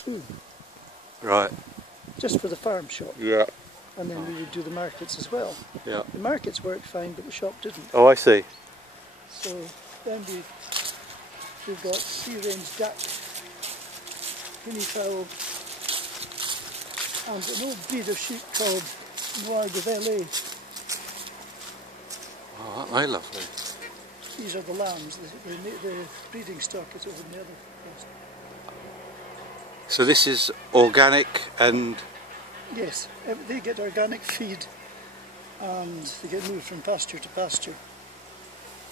through. Right. Just for the farm shop. Yeah. And then we would do the markets as well. Yeah. The markets worked fine, but the shop didn't. Oh, I see. So then we've got free-range duck, guinea fowl, and an old breed of sheep called Noir de Velay. Oh, aren't they lovely? These are the lambs. The breeding stock is over in the other place. So this is organic and... Yes, they get organic feed and they get moved from pasture to pasture.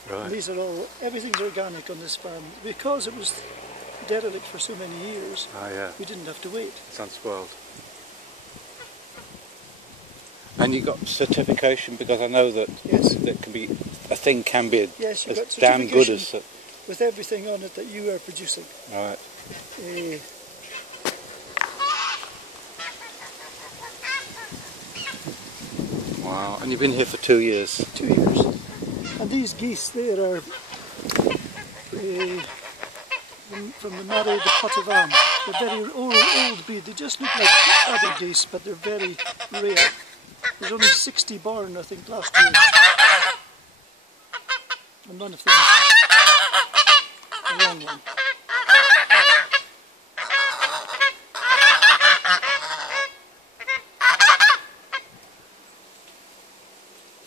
Right. And these are all, everything's organic on this farm. Because it was derelict for so many years, we didn't have to wait. It's unspoiled. And you got certification, because I know that that can be, a thing can be as damn good as... with everything on it that you are producing. Right. Wow, and you've been here for 2 years. 2 years. And these geese there are from the Marais de Poitevin. They're very old breed. They just look like other geese, but they're very rare. There's only 60 born, I think, last year. And one of them is a young one.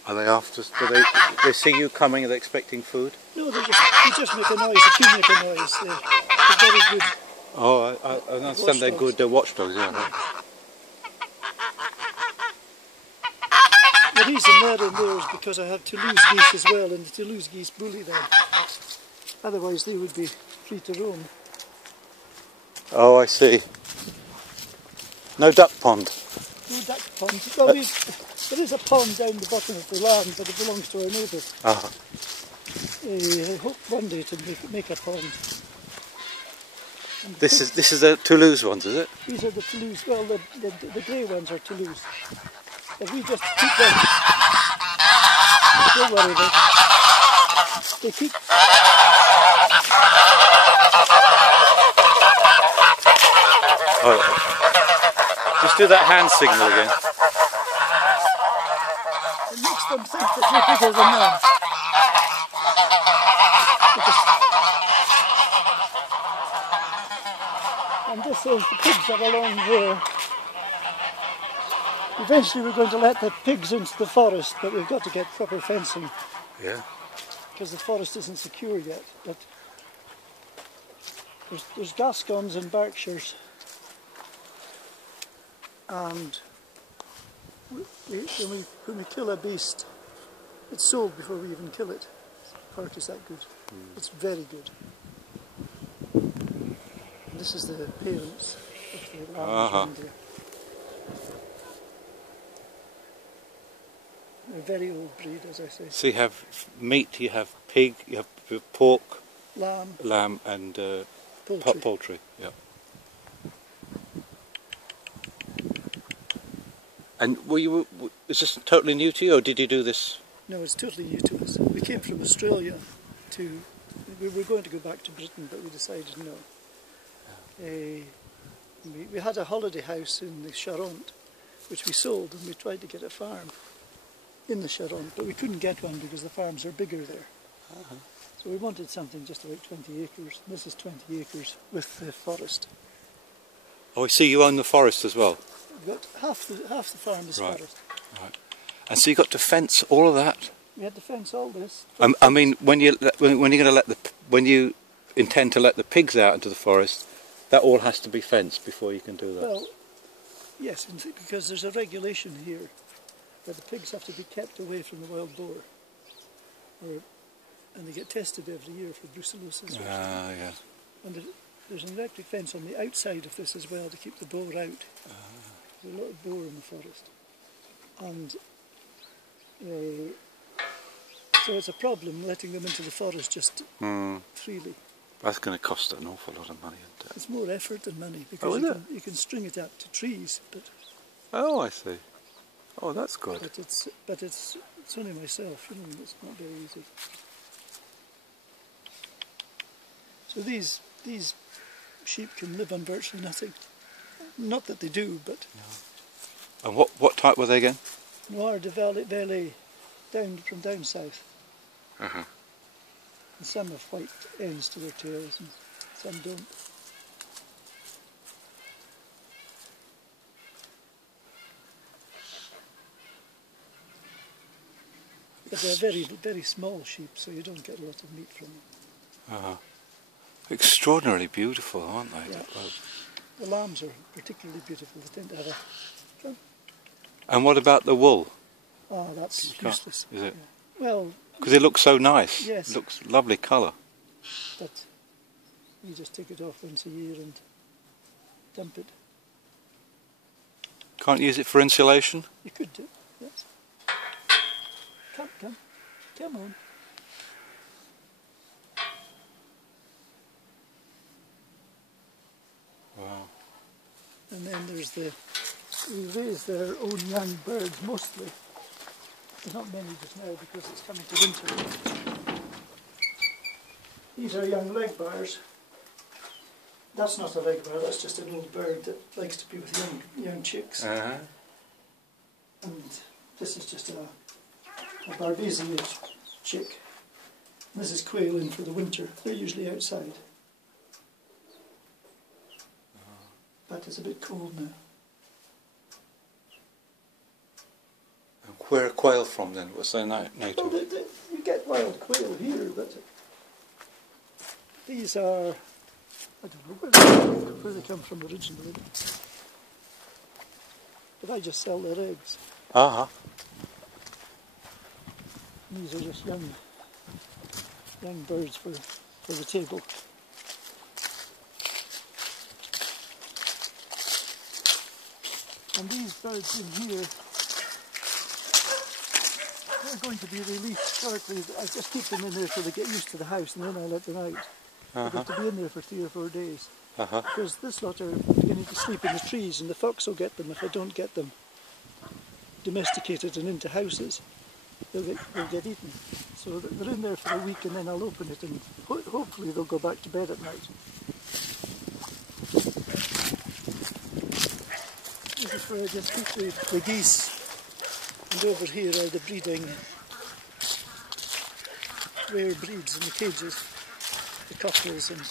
Are they after? Do they see you coming? Are they expecting food? No, they just make a noise. They do make a noise. They're very good. Oh, I understand they're good. They're watchdogs, yeah. Right. The reason they're in there is because I have Toulouse geese as well, and the Toulouse geese bully them. Otherwise, they would be free to roam. Oh, I see. No duck pond. No duck pond. Well, there is a pond down the bottom of the land, but it belongs to our neighbour. Ah. I hope one day to make a pond. And This is the Toulouse ones, is it? These are the Toulouse. Well, the grey ones are Toulouse. But we just keep them. Don't worry about them. They keep. Oh, just do that hand signal again. It makes them think that we're bigger than them. And this is the pigs are along here. Eventually we're going to let the pigs into the forest, but we've got to get proper fencing. Yeah. Because the forest isn't secure yet. But there's Gascons and Berkshires. And when we kill a beast, it's sold before we even kill it. Pork is that good. It's very good. And this is the parents of the lambs. A very old breed, as I say. So you have meat, you have pig, you have pork, lamb and poultry. Poultry. Yeah. And is this totally new to you, or did you do this? No, it's totally new to us. We came from Australia we were going to go back to Britain, but we decided no. We had a holiday house in the Charente, which we sold, and we tried to get a farm in the Charente, but we couldn't get one because the farms are bigger there. So we wanted something just about 20 acres. This is 20 acres with the forest. Oh, I see you own the forest as well. We've got half the farm is forest. Right. And so you got to fence all of that. We had to fence all this. I mean, when you intend to let the pigs out into the forest, that all has to be fenced before you can do that. Well, yes, because there's a regulation here that the pigs have to be kept away from the wild boar, and they get tested every year for brucellosis. Yeah. And there's an electric fence on the outside of this as well to keep the boar out. There's a lot of boar in the forest, and so it's a problem letting them into the forest just freely. That's going to cost an awful lot of money, isn't it? It's more effort than money, because you can string it up to trees, but... Oh, I see. Oh, that's good. But it's only myself, you know, it's not very easy. So these sheep can live on virtually nothing. Not that they do, but... And what type were they again? Noir de Velay, from down south. Uh-huh. And some have white ends to their tails and some don't. But they're very, very small sheep, so you don't get a lot of meat from them. Uh-huh. Extraordinarily beautiful, aren't they? Yeah. The lambs are particularly beautiful. They tend to have a... And what about the wool? Oh, that's useless. Is it? Yeah. Well... Because it looks so nice. Yes. It looks lovely colour. But you just take it off once a year and dump it. Can't use it for insulation? You could do, yes. Come on. Wow. And then there's we raise their own young birds mostly. There's not many just now because it's coming to winter. These are young legbearers. That's not a legbearer, that's just an old bird that likes to be with young chicks. Uh-huh. And this is just a Barbizon chick. This is quail in for the winter. They're usually outside. But it's a bit cold now. And where are quail from then? What's their native? Well, you get wild quail here, but these are, I don't know where they come from originally. But I just sell their eggs. Uh-huh. These are just young birds for the table. And these birds in here, they're going to be released shortly. I just keep them in there till they get used to the house and then I let them out. They've got to be in there for 3 or 4 days. Because this lot are beginning to sleep in the trees and the fox will get them if I don't get them domesticated and into houses. They'll get eaten. So they're in there for a week and then I'll open it and hopefully they'll go back to bed at night. This is where I just keep the geese, and over here are the breeding rare breeds in the cages, the cockles, and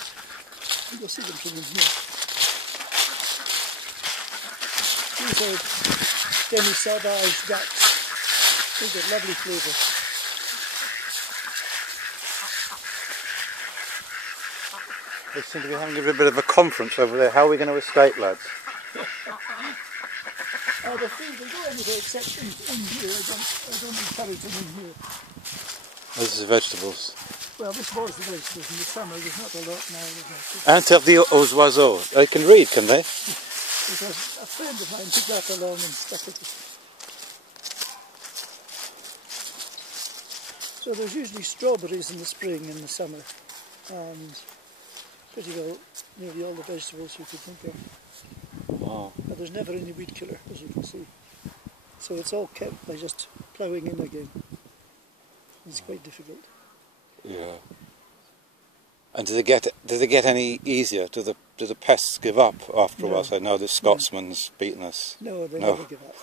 you'll see them from in here. These are demi-sauvage ducks. They've got lovely flavour. They seem to be having a bit of a conference over there. How are we going to escape, lads? They're free, they go anywhere except in here. I don't encourage them in here. This is vegetables. Well, this was the vegetables in the summer. There's not a lot now. Interdit aux oiseaux. They can read, can they? Because a friend of mine took that along and stuck it. So there's usually strawberries in the spring and the summer, and pretty well nearly all the vegetables you could think of. Wow. But there's never any weed killer, as you can see. So it's all kept by just ploughing in again. It's quite difficult. Yeah. And do they get any easier? Do the pests give up after a while? So no, the Scotsman's beaten us. No, they never give up.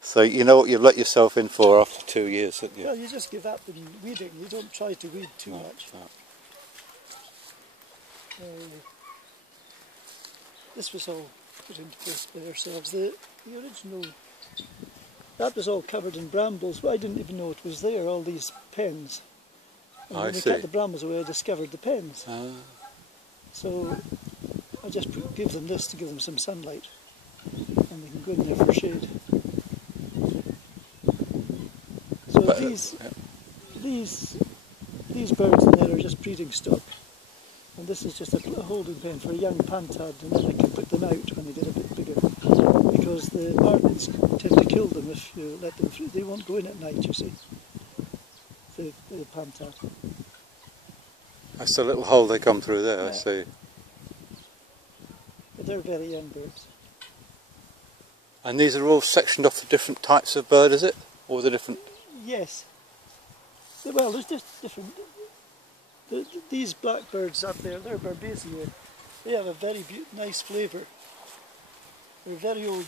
So you know what you've let yourself in for after 2 years, haven't you? Well, you just give up in weeding. You don't try to weed too much. No. This was all put into place by ourselves. The original, that was all covered in brambles. Well, I didn't even know it was there, all these pens. And when we cut the brambles away, I discovered the pens. So I just give them this to give them some sunlight, and they can go in there for shade. So these birds in there are just breeding stock, and this is just a holding pen for a young pantad, and then I can put them out when they get a bit bigger, because the martins tend to kill them if you let them through. They won't go in at night, you see, the pantad. That's the little hole they come through there, yeah. I see. But they're very young birds. And these are all sectioned off for different types of bird, is it? Or the different... Yes. Well, there's just different... These blackbirds up there, they're Barbizon. They have a very nice flavour. They're a very old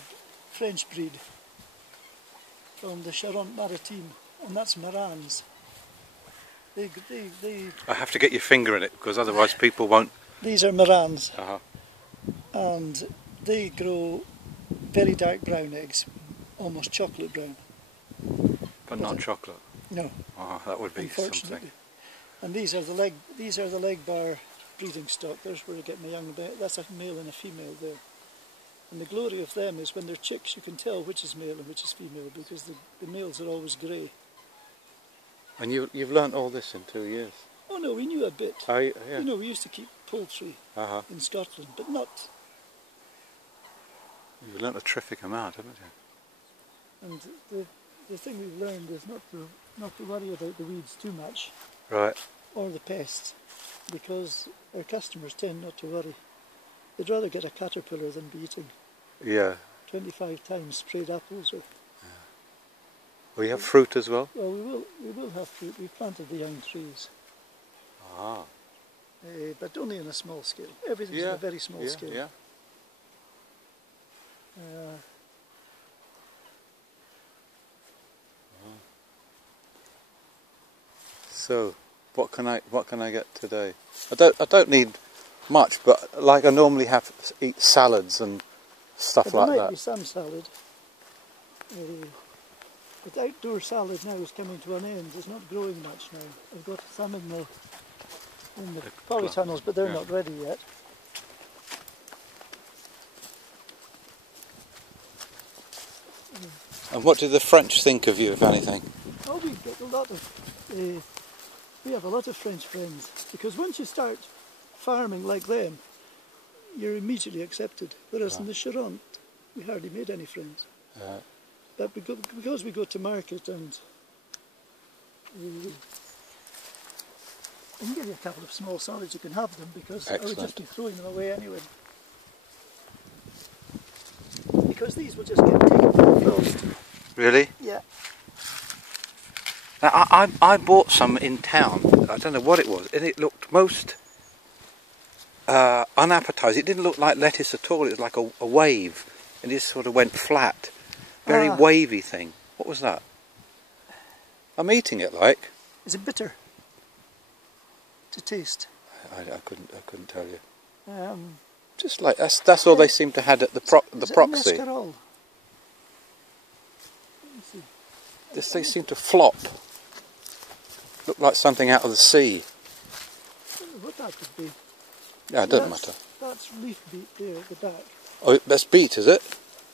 French breed from the Charente-Maritime, and that's Marans. They I have to get your finger in it because otherwise people won't. These are Marans, Uh-huh. and they grow very dark brown eggs, almost chocolate brown. But not chocolate. No, Oh, that would be unfortunately. something. And these are the leg bar breeding stock. There's where I get my young. That's a male and a female there. And the glory of them is when they're chicks, you can tell which is male and which is female because the males are always grey. And you've learnt all this in 2 years? Oh no, we knew a bit. Oh, yeah. You know, we used to keep poultry in Scotland, but not. You've learnt a terrific amount, haven't you? And the thing we've learned is not to worry about the weeds too much. Right. Or the pests, because our customers tend not to worry. They'd rather get a caterpillar than be eating 25 times sprayed apples. Or, Well, you have fruit as well? well, we will have fruit. We've planted the young trees. Ah. But only on a small scale. Everything's on a very small scale. Yeah. So, what can I get today? I don't need much, but like I normally eat salads and stuff But like there might that. be some salad. But outdoor salad now is coming to an end. It's not growing much now. I've got some in the polytunnels, but they're not ready yet. And what do the French think of you, if anything? Oh, we've got a lot of. We have a lot of French friends because once you start farming like them, you're immediately accepted. Whereas in the Charente, we hardly made any friends. But because we go to market and I can give you a couple of small solids, you can have them because I would just be throwing them away anyway. Because these will just get taken from frost. Really? Yeah. Now, I bought some in town. I don't know what it was, and it looked most unappetising. It didn't look like lettuce at all. It was like a wave, and it just sort of went flat. Very wavy thing. What was that? I'm eating it like. Is it bitter to taste? I couldn't tell you. Just like that's all they seem to have at the proxy. Mescarol? They seem to flop. Look like something out of the sea. What that could be? Yeah, it doesn't matter. That's leaf beet there at the back. Oh, that's beet, is it?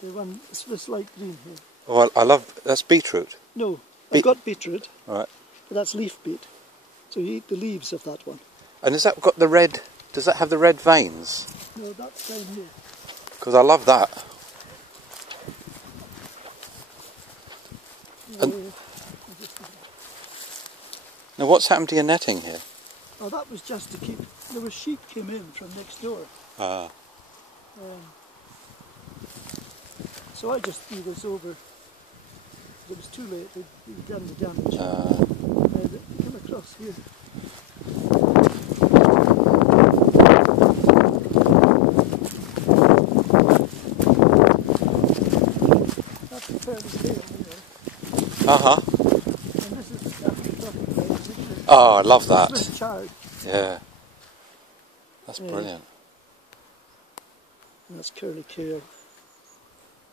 The one, this light green here. Oh, I love, that's beetroot. No, I've got beetroot. Right. But that's leaf beet. So you eat the leaves of that one. And has that got the red, does that have the red veins? No, that's down here. Because I love that. And now what's happened to your netting here? Oh, that was just to keep, there were sheep came in from next door. So I just threw this over. It was too late, they'd done the damage. They come across here. That's the fairly tail here. And this is the stuff we're talking about. Oh, I love that. Swiss chard. Yeah. That's brilliant. And that's curly kale.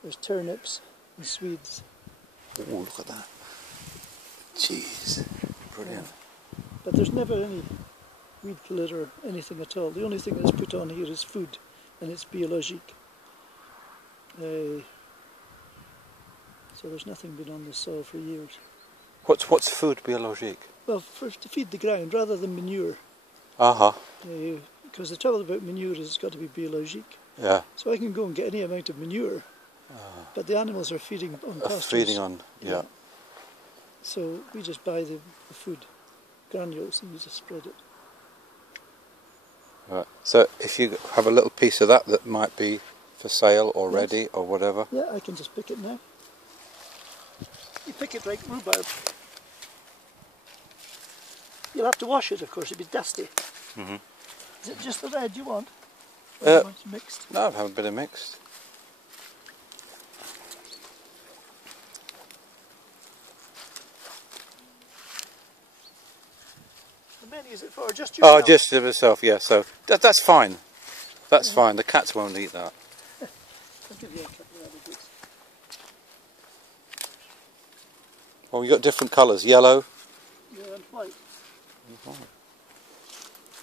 There's turnips and Swedes. Oh, look at that. Jeez. Brilliant. But there's never any weed killer or anything at all. The only thing that's put on here is food, and it's biologique. So there's nothing been on the soil for years. What's food biologique? Well, to feed the ground rather than manure. Because the trouble about manure is it's got to be biologique. Yeah. So I can go and get any amount of manure, but the animals are feeding on pastures. Feeding on, yeah. So we just buy the food, granules, and we just spread it. Right. So if you have a little piece of that might be for sale or ready or whatever. Yeah, I can just pick it now. You pick it like rhubarb. You'll have to wash it, of course, it'll be dusty. Is it just the red you want? Or much mixed? No, I've had a bit of mixed. How many is it for? Just yourself? Oh, just to myself, yeah, so that's fine. That's fine, the cats won't eat that. I'll give you a couple of other bits. Well, you got different colours, yellow. Yeah, and white.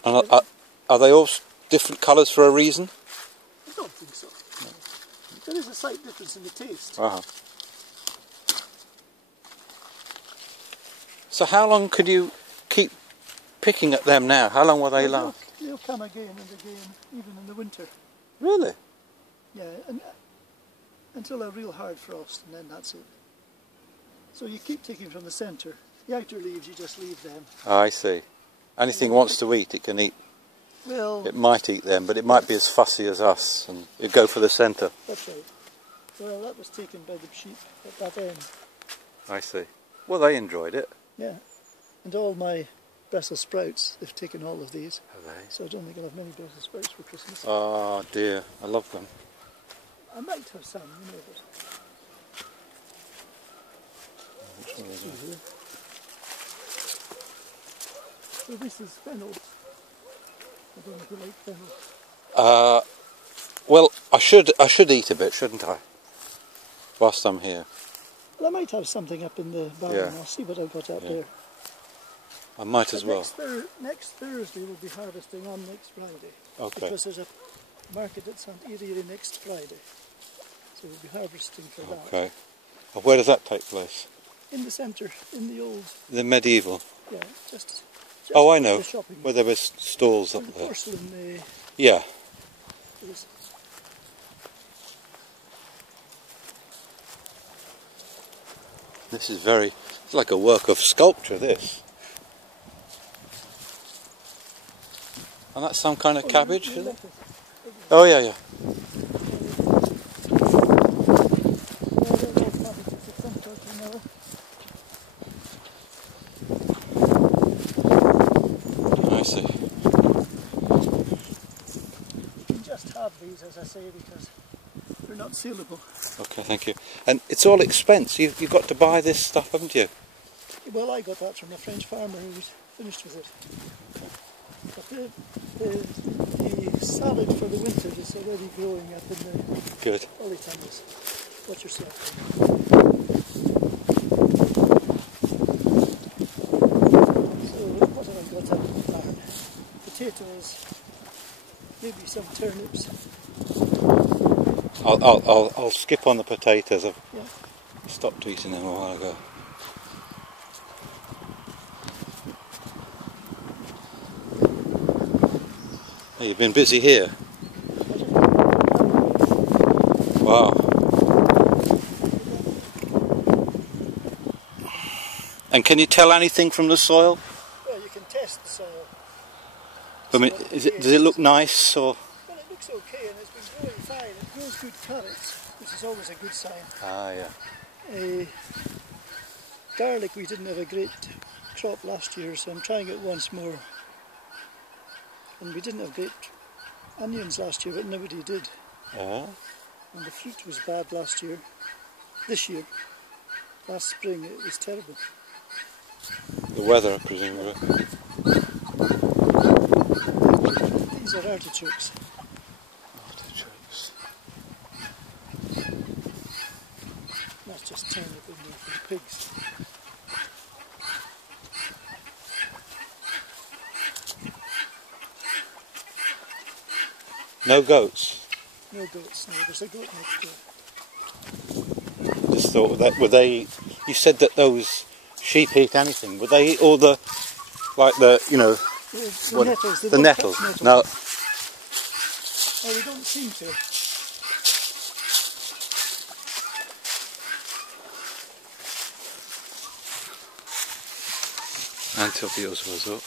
And are they all different colours for a reason? I don't think so. No. There is a slight difference in the taste. Uh-huh. So how long could you keep picking at them now? How long will they last? They'll come again and again, even in the winter. Really? Yeah, and, until a real hard frost, and then that's it. So you keep taking from the centre. The outer leaves, you just leave them. Oh, I see. Anything wants to eat, it can eat. Well, it might eat them, but it might be as fussy as us, and it'd go for the centre. That's right. Well, that was taken by the sheep at that end. I see. Well, they enjoyed it. Yeah. And all my Brussels sprouts, they've taken all of these. Have they? So I don't think I'll have many Brussels sprouts for Christmas. Oh dear, I love them. I might have some, you know, but... So this is fennel. I don't know if you like fennel. Well, I should eat a bit, shouldn't I? Whilst I'm here. Well, I might have something up in the barn. Yeah. I'll see what I've got up there. I might as well. Next Thursday we'll be harvesting on next Friday. Okay. Because there's a market at St. Erie next Friday. So we'll be harvesting for that. Okay. Well, where does that take place? In the centre, in the old... The medieval? Yeah, just oh, I know. the shopping. Where there were stalls up the there. porcelain... Yeah. Is. This is very... It's like a work of sculpture, this. And that's some kind of cabbage, is it? Oh, yeah, yeah. I see. You can just have these, as I say, because they're not saleable. Okay, thank you. And it's all expense. You've got to buy this stuff, haven't you? Well, I got that from a French farmer who was finished with it. But the salad for the winter is already growing up in the Good. polytunnels. Watch yourself. So what have I got up in the barn? Potatoes, maybe some turnips. I'll skip on the potatoes. I've stopped eating them a while ago. Hey, you've been busy here. Wow. And can you tell anything from the soil? Well, you can test the soil. I mean, does it look nice or? Well, it looks okay, and it's been growing fine. It grows good carrots, which is always a good sign. Ah, yeah. Garlic, we didn't have a great crop last year, so I'm trying it once more. And we didn't have great onions last year, but nobody did. Yeah. And the fruit was bad last year. This year, last spring, it was terrible. The weather, presumably. These are artichokes. Artichokes. That's just turnip in there for the pigs. No goats? No goats, no. There's a goat next door. Just thought that, were they, you said that those sheep eat anything, would they eat all the, like the, you know, The nettles. the nettles? No. Oh, they don't seem to. Until the others was up.